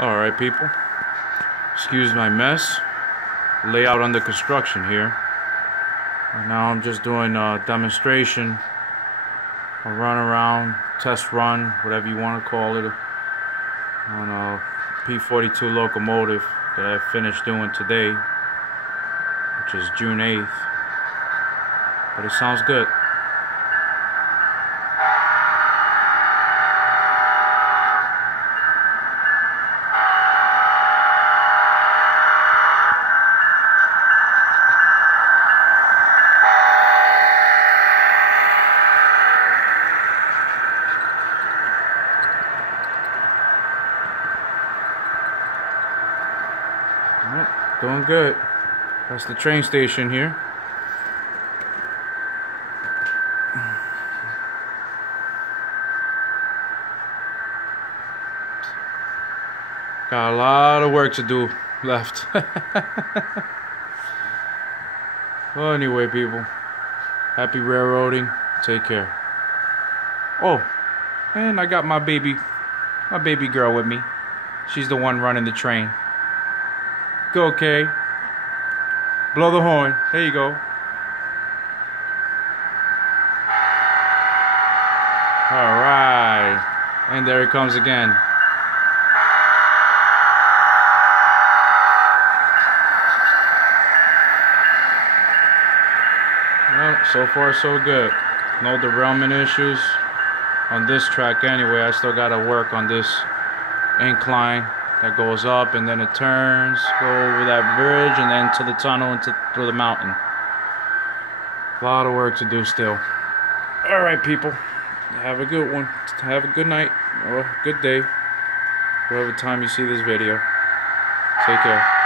Alright people, excuse my mess. Layout under construction here. And now I'm just doing a demonstration, a run around, test run, whatever you want to call it, on a P42 locomotive that I finished doing today, which is June 8th. But it sounds good. Doing good. That's the train station here. Got a lot of work to do left. Well, anyway, people, happy railroading. Take care. Oh, and I got my baby girl with me. She's the one running the train. Go, Kay. Blow the horn. There you go. Alright. And there it comes again. Well, so far so good. No derailment issues on this track anyway. I still gotta work on this incline that goes up and then it turns, go over that bridge and then to the tunnel and through the mountain. A lot of work to do still. Alright people, have a good one. Have a good night or good day, whatever time you see this video. Take care.